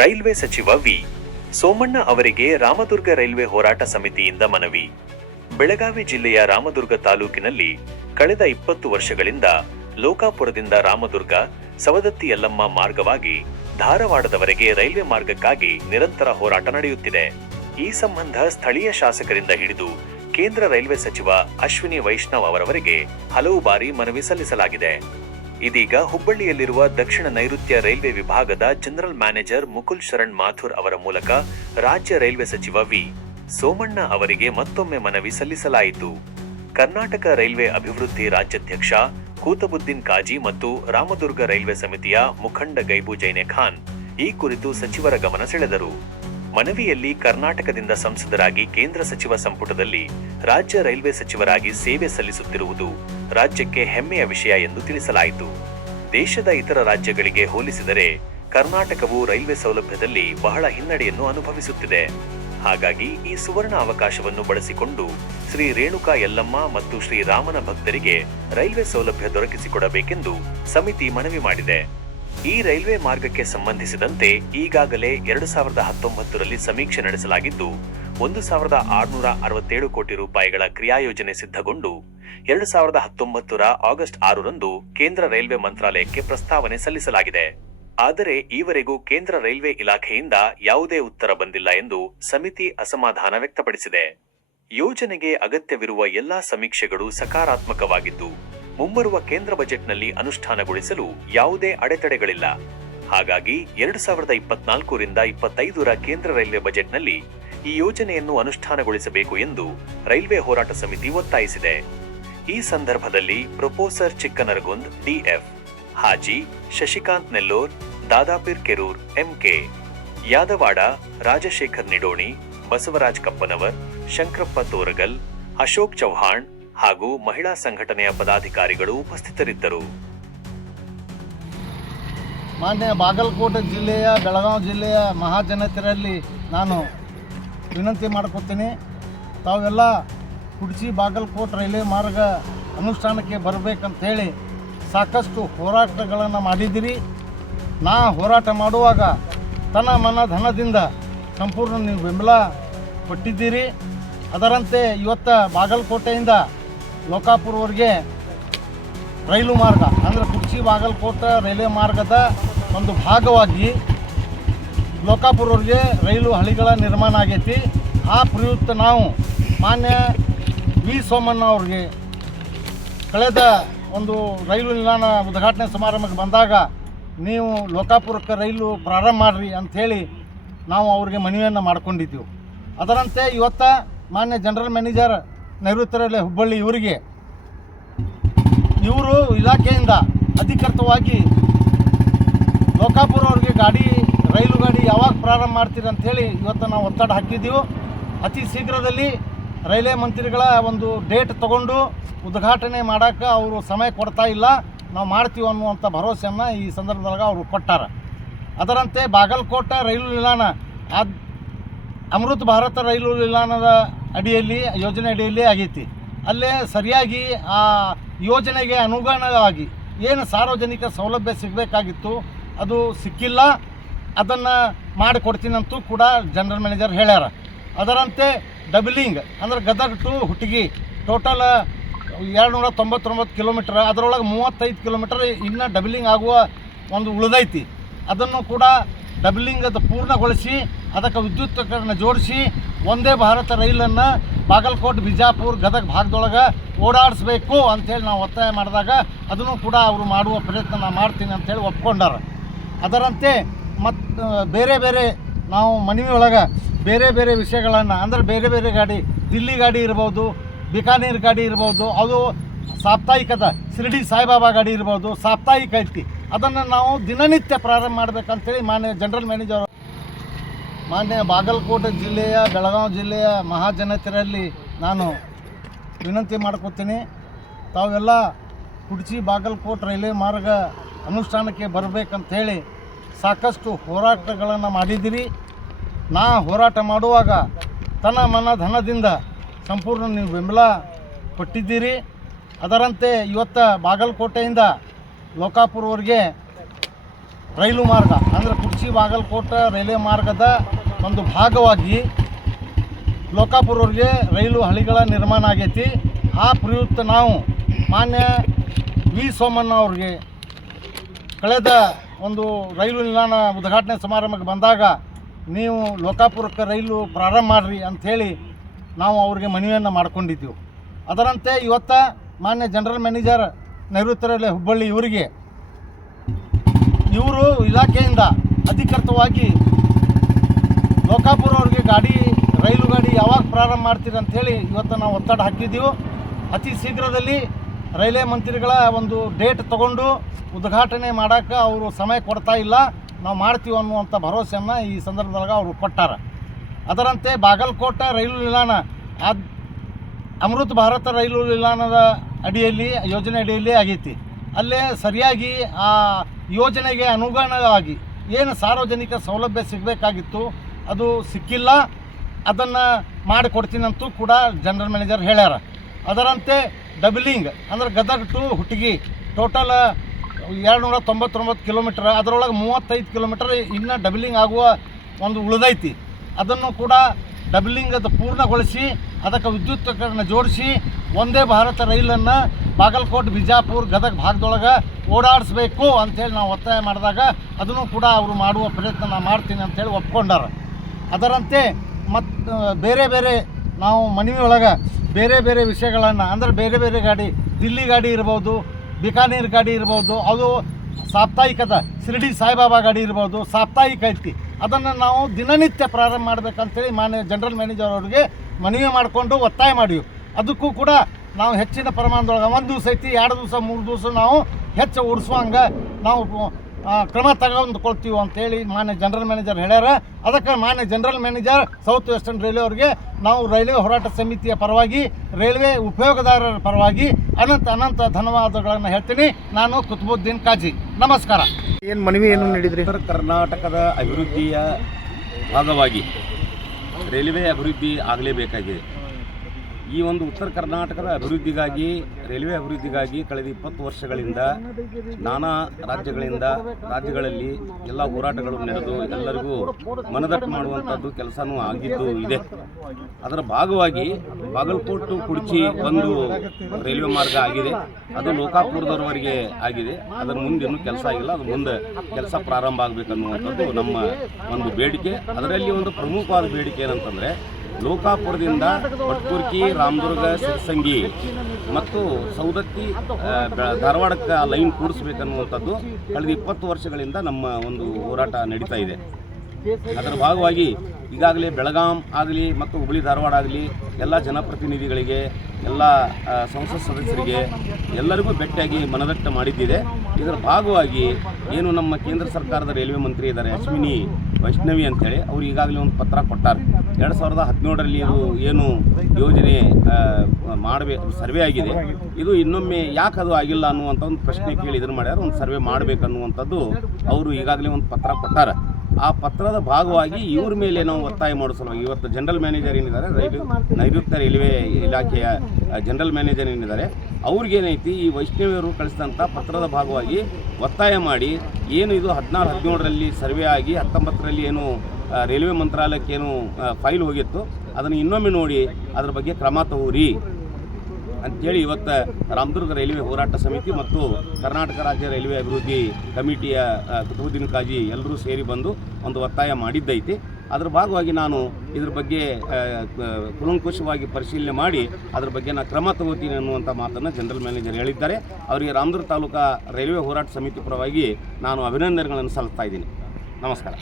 Railway ಸಚಿವ V. Somanna ಅವರಿಗೆ Ramdurg railway ಹೋರಾಟ ಸಮಿತಿಯಿಂದ ಮನವಿ. ಬೆಳಗಾವಿ ಜಿಲ್ಲೆಯ ರಾಮದುರ್ಗ ತಾಲೂಕಿನಲ್ಲಿ ಕಳೆದ ಇಪ್ಪತ್ತು ವರ್ಷಗಳಿಂದ ಲೋಕಾಪುರದಿಂದ ರಾಮದುರ್ಗ, ಸವದತ್ತಿ ಯಲ್ಲಮ್ಮ ಮಾರ್ಗವಾಗಿ ಧಾರವಾಡದವರೆಗೆ ರೈಲ್ವೆ ಮಾರ್ಗಕ್ಕಾಗಿ ನಿರಂತರ ಹೋರಾಟ ನಡೆಯುತ್ತಿದೆ. ಈ ಸಂಬಂಧ ಸ್ಥಳೀಯ ಶಾಸಕರಿಂದ ಹಿಡಿದು ಕೇಂದ್ರ ರೈಲ್ವೆ ಸಚಿವ ಅಶ್ವಿನಿ ವೈಷ್ಣವ್ ಅವರವರಿಗೆ ಹಲವು ಬಾರಿ ಮನವಿ ಸಲ್ಲಿಸಲಾಗಿದೆ. ಇದೀಗ ಹುಬ್ಬಳ್ಳಿಯಲ್ಲಿರುವ ದಕ್ಷಿಣ ನೈಋತ್ಯ ರೈಲ್ವೆ ವಿಭಾಗದ ಜನರಲ್ ಮ್ಯಾನೇಜರ್ ಮುಕುಲ್ ಶರಣ್ ಮಾಥುರ್ ಅವರ ಮೂಲಕ ರಾಜ್ಯ ರೈಲ್ವೆ ಸಚಿವ ವಿ. ಸೋಮಣ್ಣ ಅವರಿಗೆ ಮತ್ತೊಮ್ಮೆ ಮನವಿ ಸಲ್ಲಿಸಲಾಯಿತು. ಕರ್ನಾಟಕ ರೈಲ್ವೆ ಅಭಿವೃದ್ಧಿ ರಾಜ್ಯಾಧ್ಯಕ್ಷ ಕೂತಬುದ್ದೀನ್ ಕಾಜಿ ಮತ್ತು ರಾಮದುರ್ಗ ರೈಲ್ವೆ ಸಮಿತಿಯ ಮುಖಂಡ ಗೈಬು ಜೈನೆ ಖಾನ್ ಈ ಕುರಿತು ಸಚಿವರ ಗಮನ ಸೆಳೆದರು. ಮನವಿಯಲ್ಲಿ ಕರ್ನಾಟಕದಿಂದ ಸಂಸದರಾಗಿ ಕೇಂದ್ರ ಸಚಿವ ಸಂಪುಟದಲ್ಲಿ ರಾಜ್ಯ ರೈಲ್ವೆ ಸಚಿವರಾಗಿ ಸೇವೆ ಸಲ್ಲಿಸುತ್ತಿರುವುದು ರಾಜ್ಯಕ್ಕೆ ಹೆಮ್ಮೆಯ ವಿಷಯ ಎಂದು ತಿಳಿಸಲಾಯಿತು. ದೇಶದ ಇತರ ರಾಜ್ಯಗಳಿಗೆ ಹೋಲಿಸಿದರೆ ಕರ್ನಾಟಕವು ರೈಲ್ವೆ ಸೌಲಭ್ಯದಲ್ಲಿ ಬಹಳ ಹಿನ್ನಡೆಯನ್ನು ಅನುಭವಿಸುತ್ತಿದೆ. ಹಾಗಾಗಿ ಈ ಸುವರ್ಣ ಅವಕಾಶವನ್ನು ಬಳಸಿಕೊಂಡು ಶ್ರೀ ರೇಣುಕಾ ಯಲ್ಲಮ್ಮ ಮತ್ತು ಶ್ರೀ ರಾಮನ ಭಕ್ತರಿಗೆ ರೈಲ್ವೆ ಸೌಲಭ್ಯ ದೊರಕಿಸಿಕೊಡಬೇಕೆಂದು ಸಮಿತಿ ಮನವಿ ಮಾಡಿದೆ. ಈ ರೈಲ್ವೆ ಮಾರ್ಗಕ್ಕೆ ಸಂಬಂಧಿಸಿದಂತೆ ಈಗಾಗಲೇ ಎರಡು ಸಾವಿರದ ಹತ್ತೊಂಬತ್ತರಲ್ಲಿ ಸಮೀಕ್ಷೆ ನಡೆಸಲಾಗಿದ್ದು, ಒಂದು ಸಾವಿರದ ಆರುನೂರ ಅರವತ್ತೇಳು ಕೋಟಿ ರೂಪಾಯಿಗಳ ಕ್ರಿಯಾಯೋಜನೆ ಸಿದ್ಧಗೊಂಡು, ಎರಡು ಸಾವಿರದ ಹತ್ತೊಂಬತ್ತರ ಆಗಸ್ಟ್ ಆರರಂದು ಕೇಂದ್ರ ರೈಲ್ವೆ ಮಂತ್ರಾಲಯಕ್ಕೆ ಪ್ರಸ್ತಾವನೆ ಸಲ್ಲಿಸಲಾಗಿದೆ. ಆದರೆ ಈವರೆಗೂ ಕೇಂದ್ರ ರೈಲ್ವೆ ಇಲಾಖೆಯಿಂದ ಯಾವುದೇ ಉತ್ತರ ಬಂದಿಲ್ಲ ಎಂದು ಸಮಿತಿ ಅಸಮಾಧಾನ ವ್ಯಕ್ತಪಡಿಸಿದೆ. ಯೋಜನೆಗೆ ಅಗತ್ಯವಿರುವ ಎಲ್ಲಾ ಸಮೀಕ್ಷೆಗಳು ಸಕಾರಾತ್ಮಕವಾಗಿದ್ದು ಮುಂಬರುವ ಕೇಂದ್ರ ಬಜೆಟ್ನಲ್ಲಿ ಅನುಷ್ಠಾನಗೊಳಿಸಲು ಯಾವುದೇ ಅಡೆತಡೆಗಳಿಲ್ಲ. ಹಾಗಾಗಿ ಎರಡು ಸಾವಿರದ ಇಪ್ಪತ್ನಾಲ್ಕರಿಂದ ಇಪ್ಪತ್ತೈದರ ಕೇಂದ್ರ ರೈಲ್ವೆ ಬಜೆಟ್ನಲ್ಲಿ ಈ ಯೋಜನೆಯನ್ನು ಅನುಷ್ಠಾನಗೊಳಿಸಬೇಕು ಎಂದು ರೈಲ್ವೆ ಹೋರಾಟ ಸಮಿತಿ ಒತ್ತಾಯಿಸಿದೆ. ಈ ಸಂದರ್ಭದಲ್ಲಿ proposer Chikkanaragund, DF, Haji, Shashikant Nellur, Dadapeer Kerur, MK, Yadawad, Rajashekhar Nidoni, Basavaraj Kappanavar, Shankarappa Toragal, Ashok Chauhan ಹಾಗೂ ಮಹಿಳಾ ಸಂಘಟನೆಯ ಪದಾಧಿಕಾರಿಗಳು ಉಪಸ್ಥಿತರಿದ್ದರು. ಮಾನ್ಯ ಬಾಗಲಕೋಟೆ ಜಿಲ್ಲೆಯ ಬೆಳಗಾವಿ ಜಿಲ್ಲೆಯ ಮಹಾಜನತೆಯಲ್ಲಿ ನಾನು ವಿನಂತಿ ಮಾಡ್ಕೋತೀನಿ, ತಾವೆಲ್ಲ ಕುಡ್ಚಿ ಬಾಗಲಕೋಟೆ ರೈಲ್ವೆ ಮಾರ್ಗ ಅನುಷ್ಠಾನಕ್ಕೆ ಬರಬೇಕಂತೇಳಿ ಸಾಕಷ್ಟು ಹೋರಾಟಗಳನ್ನು ಮಾಡಿದ್ದೀರಿ. ನಾ ಹೋರಾಟ ಮಾಡುವಾಗ ತನ್ನ ಮನ ಧನದಿಂದ ಸಂಪೂರ್ಣ ನೀವು ಬೆಂಬಲ ಕೊಟ್ಟಿದ್ದೀರಿ. ಅದರಂತೆ ಇವತ್ತು ಬಾಗಲಕೋಟೆಯಿಂದ ಲೋಕಾಪುರವರೆಗೆ ರೈಲು ಮಾರ್ಗ, ಅಂದರೆ ಕುರ್ಚಿ, ಬಾಗಲಕೋಟೆ ರೈಲ್ವೆ ಮಾರ್ಗದ ಒಂದು ಭಾಗವಾಗಿ ಲೋಕಾಪುರವರೆಗೆ ರೈಲು ಹಳಿಗಳ ನಿರ್ಮಾಣ ಆಗೈತಿ. ಆ ಪ್ರಯುಕ್ತ ನಾವು ಮಾನ್ಯ ವಿ ಸೋಮಣ್ಣ ಅವ್ರಿಗೆ ಕಳೆದ ಒಂದು ರೈಲು ನಿಲ್ದಾಣ ಉದ್ಘಾಟನೆ ಸಮಾರಂಭಕ್ಕೆ ಬಂದಾಗ ನೀವು ಲೋಕಾಪುರಕ್ಕೆ ರೈಲು ಪ್ರಾರಂಭ ಮಾಡಿರಿ ಅಂಥೇಳಿ ನಾವು ಅವ್ರಿಗೆ ಮನವಿಯನ್ನು ಮಾಡ್ಕೊಂಡಿದ್ದೆವು. ಅದರಂತೆ ಇವತ್ತ ಮಾನ್ಯ ಜನರಲ್ ಮ್ಯಾನೇಜರ್ ನೈಋತ್ಯರಲ್ಲಿ ಹುಬ್ಬಳ್ಳಿ ಇವರಿಗೆ. ಇವರು ಇಲಾಖೆಯಿಂದ ಅಧಿಕೃತವಾಗಿ ಲೋಕಾಪುರ ಅವ್ರಿಗೆ ಗಾಡಿ, ರೈಲು ಗಾಡಿ ಯಾವಾಗ ಪ್ರಾರಂಭ ಮಾಡ್ತೀರಿ ಅಂಥೇಳಿ ಇವತ್ತು ನಾವು ಒತ್ತಡ ಹಾಕಿದ್ದೀವಿ. ಅತಿ ಶೀಘ್ರದಲ್ಲಿ ರೈಲ್ವೆ ಮಂತ್ರಿಗಳ ಒಂದು ಡೇಟ್ ತಗೊಂಡು ಉದ್ಘಾಟನೆ ಮಾಡೋಕ್ಕೆ ಅವರು ಸಮಯ ಕೊಡ್ತಾ ಇಲ್ಲ. ನಾವು ಮಾಡ್ತೀವಿ ಅನ್ನುವಂಥ ಭರವಸೆಯನ್ನು ಈ ಸಂದರ್ಭದೊಳಗೆ ಅವರು ಕೊಟ್ಟಾರ. ಅದರಂತೆ ಬಾಗಲಕೋಟೆ ರೈಲು ನಿಲ್ದಾಣ ಅಮೃತ್ ಭಾರತ ರೈಲು ನಿಲ್ದಾಣದ ಅಡಿಯಲ್ಲಿ, ಯೋಜನೆ ಅಡಿಯಲ್ಲಿ ಆಗೈತಿ. ಅಲ್ಲೇ ಸರಿಯಾಗಿ ಆ ಯೋಜನೆಗೆ ಅನುಗುಣವಾಗಿ ಏನು ಸಾರ್ವಜನಿಕ ಸೌಲಭ್ಯ ಸಿಗಬೇಕಾಗಿತ್ತು, ಅದು ಸಿಕ್ಕಿಲ್ಲ, ಅದನ್ನು ಮಾಡಿಕೊಡ್ತೀನಂತೂ ಕೂಡ ಜನರಲ್ ಮ್ಯಾನೇಜರ್ ಹೇಳ್ಯಾರ. ಅದರಂತೆ ಡಬಲಿಂಗ್, ಅಂದ್ರೆ ಗದಗ ಟು ಹುಟ್ಟಿಗೆ, ಟೋಟಲ್ ಎರಡು ನೂರ ತೊಂಬತ್ತೊಂಬತ್ತು ಕಿಲೋಮೀಟ್ರ್, ಅದರೊಳಗೆ ಮೂವತ್ತೈದು ಕಿಲೋಮೀಟರ್ ಇನ್ನೂ ಡಬಲಿಂಗ್ ಆಗುವ ಒಂದು ಉಳಿದೈತಿ. ಅದನ್ನು ಕೂಡ ಡಬಲಿಂಗ್ ಅದು ಪೂರ್ಣಗೊಳಿಸಿ, ಅದಕ್ಕೆ ವಿದ್ಯುತ್ಕರಣ ಜೋಡಿಸಿ, ಒಂದೇ ಭಾರತ ರೈಲನ್ನು ಬಾಗಲಕೋಟೆ, ಬಿಜಾಪುರ ಗದಗ ಭಾಗದೊಳಗೆ ಓಡಾಡಿಸ್ಬೇಕು ಅಂಥೇಳಿ ನಾವು ಒತ್ತಾಯ ಮಾಡಿದಾಗ ಅದನ್ನು ಕೂಡ ಅವರು ಮಾಡುವ ಪ್ರಯತ್ನ ನಾನು ಮಾಡ್ತೀನಿ ಅಂಥೇಳಿ ಒಪ್ಕೊಂಡಾರ. ಅದರಂತೆ ಮತ್ತು ಬೇರೆ ಬೇರೆ ನಾವು ಮನವಿ ಒಳಗೆ ಬೇರೆ ಬೇರೆ ವಿಷಯಗಳನ್ನು, ಅಂದರೆ ಬೇರೆ ಬೇರೆ ಗಾಡಿ, ದಿಲ್ಲಿ ಗಾಡಿ ಇರ್ಬೋದು, ಬಿಕಾನೇರ್ ಗಾಡಿ ಇರ್ಬೋದು, ಅದು ಸಾಪ್ತಾಹಿಕದ ಶಿರಡಿ ಸಾಯಿಬಾಬಾ ಗಾಡಿ ಇರ್ಬೋದು, ಸಾಪ್ತಾಹಿಕ ಐತಿ. ಅದನ್ನು ನಾವು ದಿನನಿತ್ಯ ಪ್ರಾರಂಭ ಮಾಡಬೇಕಂತೇಳಿ ಮಾನ್ಯ ಜನರಲ್ ಮ್ಯಾನೇಜರ್ ಮಾನ್ಯ ಬಾಗಲಕೋಟೆ ಜಿಲ್ಲೆಯ ಬೆಳಗಾವಿ ಜಿಲ್ಲೆಯ ಮಹಾಜನತೆಯಲ್ಲಿ ನಾನು ವಿನಂತಿ ಮಾಡ್ಕೊತೀನಿ. ತಾವೆಲ್ಲ ಕುಡ್ಚಿ ಬಾಗಲಕೋಟೆ ರೈಲ್ವೆ ಮಾರ್ಗ ಅನುಷ್ಠಾನಕ್ಕೆ ಬರಬೇಕಂತ ಹೇಳಿ ಸಾಕಷ್ಟು ಹೋರಾಟಗಳನ್ನು ಮಾಡಿದ್ದೀರಿ. ನಾ ಹೋರಾಟ ಮಾಡುವಾಗ ತನ್ನ ಮನ ಧನದಿಂದ ಸಂಪೂರ್ಣ ನೀವು ಬೆಂಬಲ ಕೊಟ್ಟಿದ್ದೀರಿ ಅದರಂತೆ ಇವತ್ತು ಬಾಗಲಕೋಟೆಯಿಂದ ಲೋಕಾಪುರವರೆಗೆ ರೈಲು ಮಾರ್ಗ, ಅಂದರೆ ಕುರ್ಚಿ ಬಾಗಲಕೋಟ ರೈಲ್ವೆ ಮಾರ್ಗದ ಒಂದು ಭಾಗವಾಗಿ ಲೋಕಾಪುರವರೆಗೆ ರೈಲು ಹಳಿಗಳ ನಿರ್ಮಾಣ ಆಗೈತಿ. ಆ ಪ್ರಯುಕ್ತ ನಾವು ಮಾನ್ಯ ವಿ ಸೋಮಣ್ಣ ಅವ್ರಿಗೆ ಕಳೆದ ಒಂದು ರೈಲು ನಿಲ್ದಾಣ ಉದ್ಘಾಟನೆ ಸಮಾರಂಭಕ್ಕೆ ಬಂದಾಗ ನೀವು ಲೋಕಾಪುರಕ್ಕೆ ರೈಲು ಪ್ರಾರಂಭ ಮಾಡಿರಿ ಅಂಥೇಳಿ ನಾವು ಅವ್ರಿಗೆ ಮನವಿಯನ್ನು ಮಾಡ್ಕೊಂಡಿದ್ದೆವು. ಅದರಂತೆ ಇವತ್ತು ಮಾನ್ಯ ಜನರಲ್ ಮ್ಯಾನೇಜರ್ ನೈಋತ್ಯರಲ್ಲಿ ಹುಬ್ಬಳ್ಳಿ ಇವರಿಗೆ. ಇವರು ಇಲಾಖೆಯಿಂದ ಅಧಿಕೃತವಾಗಿ ಲೋಕಾಪುರ ಅವ್ರಿಗೆ ಗಾಡಿ, ರೈಲು ಗಾಡಿ ಯಾವಾಗ ಪ್ರಾರಂಭ ಮಾಡ್ತೀರಿ ಅಂಥೇಳಿ ಇವತ್ತು ನಾವು ಒತ್ತಡ ಹಾಕಿದ್ದೀವಿ. ಅತಿ ಶೀಘ್ರದಲ್ಲಿ ರೈಲ್ವೆ ಮಂತ್ರಿಗಳ ಒಂದು ಡೇಟ್ ತಗೊಂಡು ಉದ್ಘಾಟನೆ ಮಾಡೋಕ್ಕೆ ಅವರು ಸಮಯ ಕೊಡ್ತಾ ಇಲ್ಲ. ನಾವು ಮಾಡ್ತೀವಿ ಅನ್ನುವಂಥ ಭರವಸೆಯನ್ನು ಈ ಸಂದರ್ಭದೊಳಗೆ ಅವರು ಕೊಟ್ಟಾರ. ಅದರಂತೆ ಬಾಗಲಕೋಟೆ ರೈಲು ನಿಲ್ದಾಣ ಅಮೃತ ಭಾರತ ರೈಲು ನಿಲ್ದಾಣದ ಅಡಿಯಲ್ಲಿ, ಯೋಜನೆ ಅಡಿಯಲ್ಲಿ ಆಗೈತಿ. ಅಲ್ಲೇ ಸರಿಯಾಗಿ ಆ ಯೋಜನೆಗೆ ಅನುಗುಣವಾಗಿ ಏನು ಸಾರ್ವಜನಿಕ ಸೌಲಭ್ಯ ಸಿಗಬೇಕಾಗಿತ್ತು, ಅದು ಸಿಕ್ಕಿಲ್ಲ, ಅದನ್ನು ಮಾಡಿಕೊಡ್ತೀನಂತೂ ಕೂಡ ಜನರಲ್ ಮ್ಯಾನೇಜರ್ ಹೇಳ್ಯಾರ. ಅದರಂತೆ ಡಬ್ಲಿಂಗ್ ಅಂದ್ರೆ ಗದಗ ಟು ಹುಟ್ಟಿಗೆ ಟೋಟಲ್ ಎರಡು ನೂರ ತೊಂಬತ್ತೊಂಬತ್ತು ಕಿಲೋಮೀಟ್ರ್, ಅದರೊಳಗೆ ಮೂವತ್ತೈದು ಕಿಲೋಮೀಟರ್ ಇನ್ನೂ ಡಬ್ಲಿಂಗ್ ಆಗುವ ಒಂದು ಉಳಿದೈತಿ. ಅದನ್ನು ಕೂಡ ಡಬ್ಲಿಂಗ್ ಅದು ಪೂರ್ಣಗೊಳಿಸಿ, ಅದಕ್ಕೆ ವಿದ್ಯುತ್ಕರಣ ಜೋಡಿಸಿ, ಒಂದೇ ಭಾರತ ರೈಲನ್ನು ಬಾಗಲಕೋಟೆ, ಬಿಜಾಪುರ ಗದಗ ಭಾಗದೊಳಗೆ ಓಡಾಡಿಸ್ಬೇಕು ಅಂಥೇಳಿ ನಾವು ಒತ್ತಾಯ ಮಾಡಿದಾಗ ಅದನ್ನು ಕೂಡ ಅವರು ಮಾಡುವ ಪ್ರಯತ್ನ ನಾನು ಮಾಡ್ತೀನಿ ಅಂಥೇಳಿ ಒಪ್ಕೊಂಡಾರ. ಅದರಂತೆ ಮತ್ತು ಬೇರೆ ಬೇರೆ ನಾವು ಮನವಿ ಒಳಗೆ ಬೇರೆ ಬೇರೆ ವಿಷಯಗಳನ್ನು, ಅಂದರೆ ಬೇರೆ ಬೇರೆ ಗಾಡಿ, ದಿಲ್ಲಿ ಗಾಡಿ ಇರ್ಬೋದು, ಬಿಕಾನೇರ್ ಗಾಡಿ ಇರ್ಬೋದು, ಅದು ಸಾಪ್ತಾಹಿಕದ ಶಿರಡಿ ಸಾಯಿಬಾಬಾ ಗಾಡಿ ಇರ್ಬೋದು, ಸಾಪ್ತಾಹಿಕ ಐತಿ. ಅದನ್ನು ನಾವು ದಿನನಿತ್ಯ ಪ್ರಾರಂಭ ಮಾಡಬೇಕಂತೇಳಿ ಮಾನ್ಯ ಜನರಲ್ ಮ್ಯಾನೇಜರ್ ಅವರಿಗೆ ಮನವಿ ಮಾಡಿಕೊಂಡು ಒತ್ತಾಯ ಮಾಡಿವಿ. ಅದಕ್ಕೂ ಕೂಡ ನಾವು ಹೆಚ್ಚಿನ ಪ್ರಮಾಣದೊಳಗೆ ಒಂದು ದಿವಸ ಐತಿ, ಎರಡು ದಿವಸ, ಮೂರು ದಿವಸ ನಾವು ಹೆಚ್ಚು ಓಡಿಸುವಂಗ ನಾವು ಕ್ರಮ ತಗೊಂಡ್ಕೊಳ್ತೀವಿ ಅಂತೇಳಿ ಮಾನ್ಯ ಜನರಲ್ ಮ್ಯಾನೇಜರ್ ಹೇಳ್ಯಾರ. ಅದಕ್ಕೆ ಮಾನ್ಯ general manager south western railway ಅವರಿಗೆ ನಾವು ರೈಲ್ವೆ ಹೋರಾಟ ಸಮಿತಿಯ ಪರವಾಗಿ ರೈಲ್ವೆ ಉಪಯೋಗದಾರರ ಪರವಾಗಿ ಅನಂತ ಅನಂತ ಧನ್ಯವಾದಗಳನ್ನು ಹೇಳ್ತೀನಿ. ನಾನು ಕುತುಬುದ್ದೀನ್ ಕಾಜಿ. ನಮಸ್ಕಾರ. ಏನು ಮನವಿ ಏನು ನೀಡಿದ್ರಿ? ಸರ್ ಕರ್ನಾಟಕದ ಅಭಿವೃದ್ಧಿಯ ಭಾಗವಾಗಿ ರೈಲ್ವೆ ಅಭಿವೃದ್ಧಿ ಆಗಲೇಬೇಕಾಗಿದೆ. ಈ ಒಂದು ಉತ್ತರ ಕರ್ನಾಟಕದ ಅಭಿವೃದ್ಧಿಗಾಗಿ, ರೈಲ್ವೆ ಅಭಿವೃದ್ಧಿಗಾಗಿ ಕಳೆದ ಇಪ್ಪತ್ತು ವರ್ಷಗಳಿಂದ ನಾನಾ ರಾಜ್ಯಗಳಿಂದ ರಾಜ್ಯಗಳಲ್ಲಿ ಎಲ್ಲ ಹೋರಾಟಗಳು ನಡೆದು ಎಲ್ಲರಿಗೂ ಮನದಟ್ಟು ಮಾಡುವಂಥದ್ದು ಕೆಲಸನೂ ಆಗಿದ್ದು ಇದೆ. ಅದರ ಭಾಗವಾಗಿ ಬಾಗಲಕೋಟು ಕುಡ್ಚಿ ಒಂದು ರೈಲ್ವೆ ಮಾರ್ಗ ಆಗಿದೆ. ಅದು ಲೋಕಾಪುರದವರೆಗೆ ಆಗಿದೆ. ಅದರ ಮುಂದೆ ಇನ್ನೂ ಕೆಲಸ ಆಗಿಲ್ಲ. ಅದು ಮುಂದೆ ಕೆಲಸ ಪ್ರಾರಂಭ ಆಗಬೇಕನ್ನುವಂಥದ್ದು ನಮ್ಮ ಒಂದು ಬೇಡಿಕೆ. ಅದರಲ್ಲಿ ಒಂದು ಪ್ರಮುಖವಾದ ಬೇಡಿಕೆ ಏನಂತಂದರೆ ಲೋಕಾಪುರದಿಂದ ಪಟ್ಕುರ್ಕಿ, ರಾಮದುರ್ಗ ಸಂಗಿ ಮತ್ತು ಸೌದತ್ತಿ ಧಾರವಾಡಕ್ಕೆ ಲೈನ್ ಕೂಡಿಸ್ಬೇಕನ್ನುವಂಥದ್ದು ಕಳೆದ ಇಪ್ಪತ್ತು ವರ್ಷಗಳಿಂದ ನಮ್ಮ ಒಂದು ಹೋರಾಟ ನಡೀತಾ ಇದೆ. ಅದರ ಭಾಗವಾಗಿ ಈಗಾಗಲೇ ಬೆಳಗಾಂ ಆಗಲಿ ಮತ್ತು ಹುಬ್ಬಳ್ಳಿ, ಧಾರವಾಡ ಆಗಲಿ ಎಲ್ಲ ಜನಪ್ರತಿನಿಧಿಗಳಿಗೆ, ಎಲ್ಲ ಸಂಸತ್ ಸದಸ್ಯರಿಗೆ ಎಲ್ಲರಿಗೂ ಭೇಟಿಯಾಗಿ ಮನದಟ್ಟು ಮಾಡಿದ್ದಿದೆ. ಇದರ ಭಾಗವಾಗಿ ಏನು ನಮ್ಮ ಕೇಂದ್ರ ಸರ್ಕಾರದ ರೈಲ್ವೆ ಮಂತ್ರಿ ಇದ್ದಾರೆ ಅಶ್ವಿನಿ ವೈಷ್ಣವಿ ಅಂತೇಳಿ ಅವರು ಈಗಾಗಲೇ ಒಂದು ಪತ್ರ ಕೊಟ್ಟಾರೆ. ಎರಡು ಸಾವಿರದ ಹದಿನೇಳರಲ್ಲಿ ಇದು ಏನು ಯೋಜನೆ ಮಾಡಬೇಕು ಸರ್ವೆ ಆಗಿದೆ. ಇದು ಇನ್ನೊಮ್ಮೆ ಯಾಕೆ ಅದು ಆಗಿಲ್ಲ ಅನ್ನುವಂಥ ಒಂದು ಪ್ರಶ್ನೆ ಕೇಳಿ ಇದನ್ನು ಮಾಡ್ಯಾರ. ಒಂದು ಸರ್ವೆ ಮಾಡಬೇಕನ್ನುವಂಥದ್ದು ಅವರು ಈಗಾಗಲೇ ಒಂದು ಪತ್ರ ಕೊಟ್ಟಾರೆ. ಆ ಪತ್ರದ ಭಾಗವಾಗಿ ಇವ್ರ ಮೇಲೆ ನಾವು ಒತ್ತಾಯ ಮಾಡೋ ಇವತ್ತು ಜನರಲ್ ಮ್ಯಾನೇಜರ್ ಏನಿದ್ದಾರೆ ರೈಲ್ವೆ ನೈಋತ್ಯ ರೈಲ್ವೆ ಇಲಾಖೆಯ ಜನರಲ್ ಮ್ಯಾನೇಜರ್ ಏನಿದ್ದಾರೆ, ಅವ್ರಿಗೇನೈತಿ ಈ ವೈಷ್ಣವಿಯವರು ಕಳಿಸಿದಂಥ ಪತ್ರದ ಭಾಗವಾಗಿ ಒತ್ತಾಯ ಮಾಡಿ, ಏನು ಇದು ಹದಿನಾರು, ಹದಿನೇಳರಲ್ಲಿ ಸರ್ವೆ ಆಗಿ, ಹತ್ತೊಂಬತ್ತರಲ್ಲಿ ಏನು ರೈಲ್ವೆ ಮಂತ್ರಾಲಯಕ್ಕೆ ಏನು ಫೈಲ್ ಹೋಗಿತ್ತು, ಅದನ್ನು ಇನ್ನೊಮ್ಮೆ ನೋಡಿ ಅದ್ರ ಬಗ್ಗೆ ಕ್ರಮ ತಗೋರಿ. ಅಂಥೇಳಿ ಇವತ್ತು ರಾಮದುರ್ಗ ರೈಲ್ವೆ ಹೋರಾಟ ಸಮಿತಿ ಮತ್ತು ಕರ್ನಾಟಕ ರಾಜ್ಯ ರೈಲ್ವೆ ಅಭಿವೃದ್ಧಿ ಕಮಿಟಿಯ ಕುತುಬುದ್ದೀನ್ ಕಾಜಿ ಎಲ್ಲರೂ ಸೇರಿ ಬಂದು ಒಂದು ಒತ್ತಾಯ ಮಾಡಿದ್ದೈತಿ. ಅದರ ಭಾಗವಾಗಿ ನಾನು ಇದ್ರ ಬಗ್ಗೆ ಕುಲಂಕುಷವಾಗಿ ಪರಿಶೀಲನೆ ಮಾಡಿ ಅದ್ರ ಬಗ್ಗೆ ನಾನು ಕ್ರಮ ತಗೋತೀನಿ ಅನ್ನುವಂಥ ಮಾತನ್ನು ಜನರಲ್ ಮ್ಯಾನೇಜರ್ ಹೇಳಿದ್ದಾರೆ. ಅವರಿಗೆ ರಾಮದುರ್ಗ ತಾಲೂಕಾ ರೈಲ್ವೆ ಹೋರಾಟ ಸಮಿತಿ ಪರವಾಗಿ ನಾನು ಅಭಿನಂದನೆಗಳನ್ನು ಸಲ್ಲಿಸ್ತಾ ಇದ್ದೀನಿ. ನಮಸ್ಕಾರ.